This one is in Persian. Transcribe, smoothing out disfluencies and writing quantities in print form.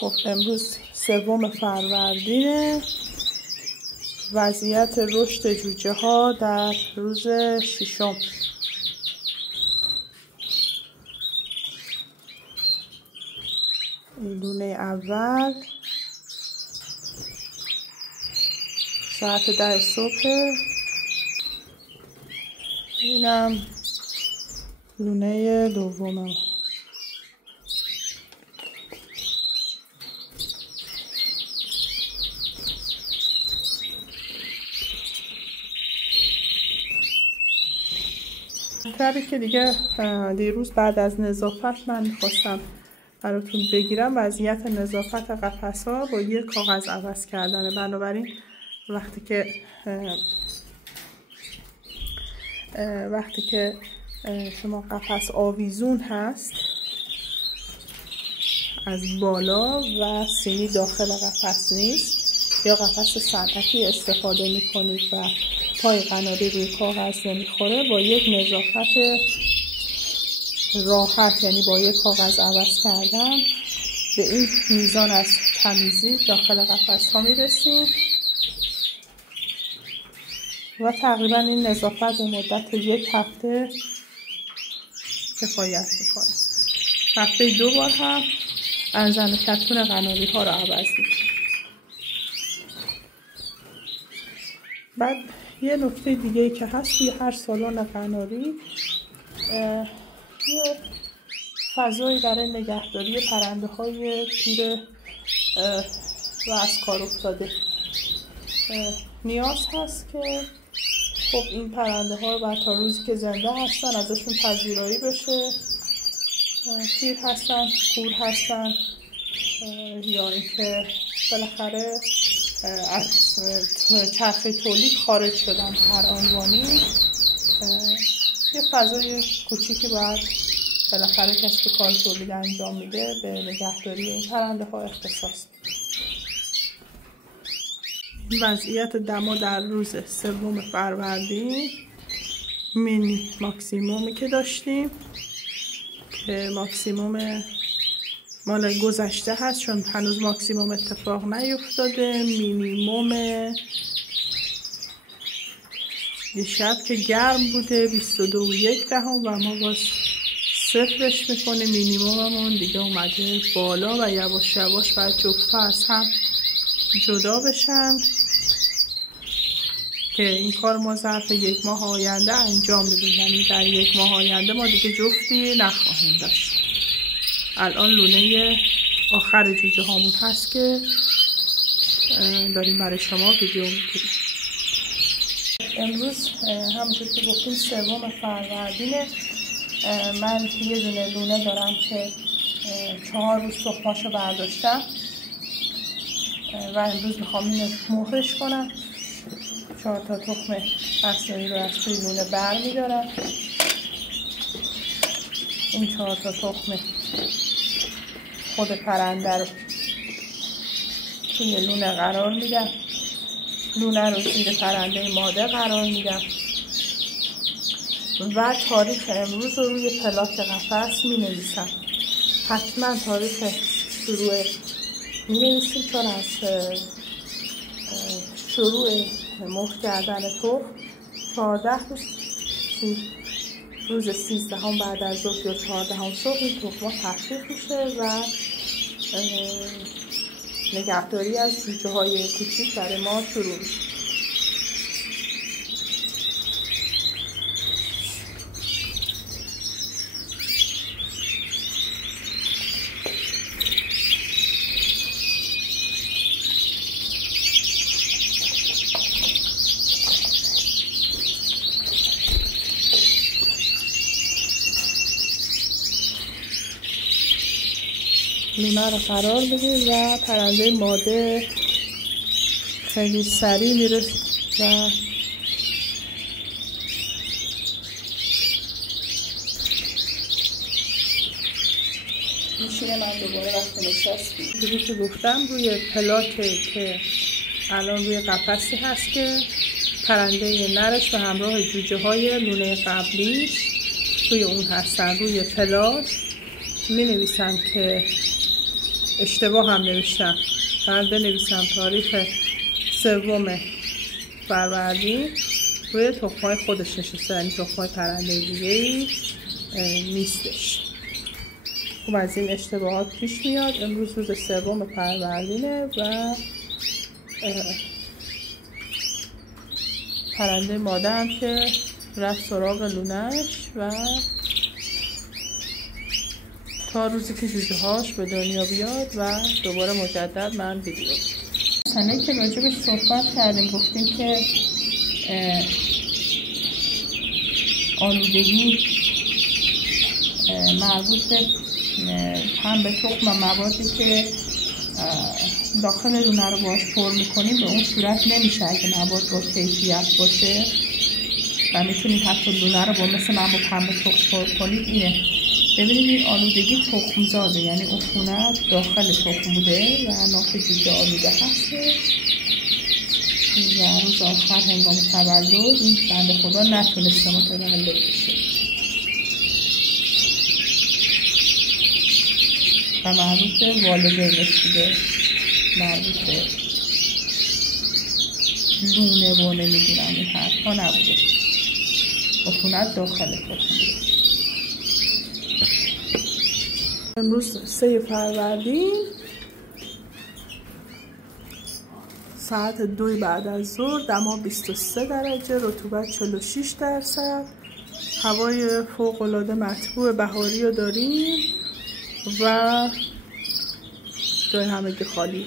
خب امروز 3 فروردینه. وضعیت رشد جوجه ها در روز 6. لونه اول ساعت 10 صبح. اینم لونه دومه. طبعی که دیگه دیروز بعد از نظافت من میخواستم براتون بگیرم وضعیت نظافت قفس‌ها با یه کاغذ عوض کردنه. بنابراین وقتی که شما قفس آویزون هست از بالا و سینی داخل قفس نیست یا قفس صنعتی استفاده میکنید و پای قناری روی کاغذ نمیخوره، با یک نظافت راحت، یعنی با یک کاغذ عوض کردن، به این میزان از تمیزی داخل قفس ها میرسیم و تقریبا این نظافت به مدت 1 هفته کفایت میکنه. هفته 2 بار هم انزن کتون قناری ها رو عوض میکنه. بعد یه نکته دیگه ای که هست، توی هر سالن قناری یه فضایی برای نگهداری پرنده های پیر و از کار افتاده نیاز هست که خب این پرنده ها رو تا روزی که زنده هستن ازشون پذیرایی بشه. پیر هستن، کور هستن، یا اینکه بالاخره از چرخه تولید خارج شدن هر عنوانی، یه فضای کوچیکی باید بالاخره کسی که کار تولید انجام میده به نگهداری این پرنده ها اختصاص میده. این وضعیت دما در روز 3 فروردین مینی ماکسیمومی که داشتیم که ماکسیموم مال گذشته هست، چون هنوز ماکسیموم اتفاق نیفتاده. مینیموم یه شب که گرم بوده 22.1 و ما باز صفرش میکنیم. مینیموممون دیگه اومده بالا و یواش یواش باید جفت از هم جدا بشن که این کار ما ظرف 1 ماه آینده انجام بدیم. یعنی در 1 ماه آینده ما دیگه جفتی نخواهیم داشت. الان لونه آخر جوجه هامون هست که داریم برای شما ویدیو میگیریم. امروز همونطور که گفتیم 3 فروردینه. من یه دونه لونه دارم که 4 روز تخماشو برداشتم و امروز میخوام اینو مهرش کنم. 4 تا تخم مصنوعی رو از توی لونه بر میدارم. این 4 تا تخم خود پرنده رو توی لونه قرار میدم. لونه رو زیر پرنده ماده قرار میدم و تاریخ امروز رو روی پلاک قفس می نویسم. حتما تاریخ شروع می نویسیم، چون از شروع مهر کردن تخم 14 روز 13 بعد از ظهر یا 14 صبح این تخم‌ها تفریق میشه و نگهداری از جوجه های کوچیک برای ما شروع میشه. لونه رو قرار بدیم و پرنده ماده خیلی سریع میره و میشینه. من دوباره وقتی نشستیم دیگه که گفتم روی پلاکه که الان روی قفسی هست که پرنده نرش و همراه جوجه های لونه قبلیش توی اون هستن. روی پلاک می نویسم که اشتباه هم نوشتم، باید بنویسم تاریخ 3 فروردین روی تخم‌های خودش نشسته، یعنی تخم‌های پرنده دیگه‌ای نیستش. خب از این اشتباهات پیش میاد. امروز روز 3 فروردینه و پرنده ماده هم که رفت سراغ لونش و تا روزی که جوجه هاش به دنیا بیاد و دوباره مجدد من ویدیو سنه که راجبش صحبت کردیم، گفتیم که آلودگی مربوط به هم به تخم و موادی که داخل لونه رو باش پر میکنیم به اون صورت نمیشه اگه مواد با کیفیت باشه و میتونید حتی لونه رو با مثل من با پنبه تخم پر کنید. اینه ببینید این آلودگی تخم زاده، یعنی عفونت داخل تخم بوده و ناف جوجه آلوده هسته و روز آخر هنگام تولد این بنده خدا نتونسته متولد بشه و مربوط به والدینش بوده، مربوط به لونه و نمیدونم این حرفا نبوده، عفونت داخل تخم بوده. امروز 3 فروردین ساعت 2 بعد از ظهر، دما 23 درجه، رطوبت 46%، هوای فوق‌العاده مطبوع بهاری رو داریم و جای همگی خالی.